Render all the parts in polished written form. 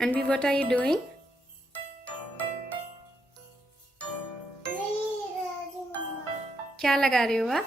Anvi, what are you doing? क्या लगा रहे हो आप?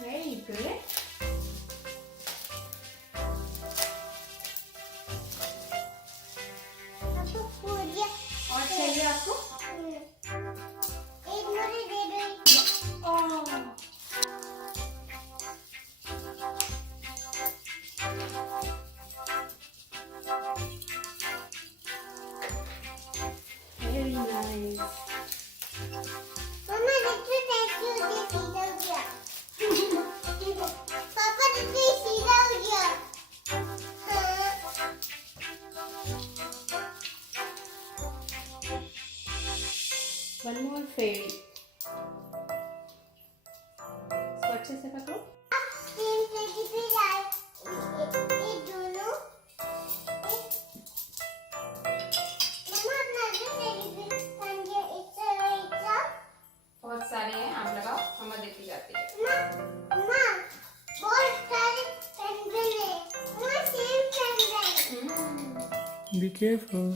Very good. और चाहिए आपको? एक मुझे दे दो। Very nice. मम्मा देखो कैसे होती सीधा हो गया। पापा देखो सीधा हो गया। One more fairy. इसको अच्छे से पकड़ो. तीन टेडी भी लाए। ये दोनों। मम्मा अपना जो टेडी भी पंजे इतना बहुत सारे हैं, आप लगाओ, मम्मा देखी जाती है. मम्मा बहुत सारे पेंसिल है। मम्मा सेम पेंसिल। Be careful.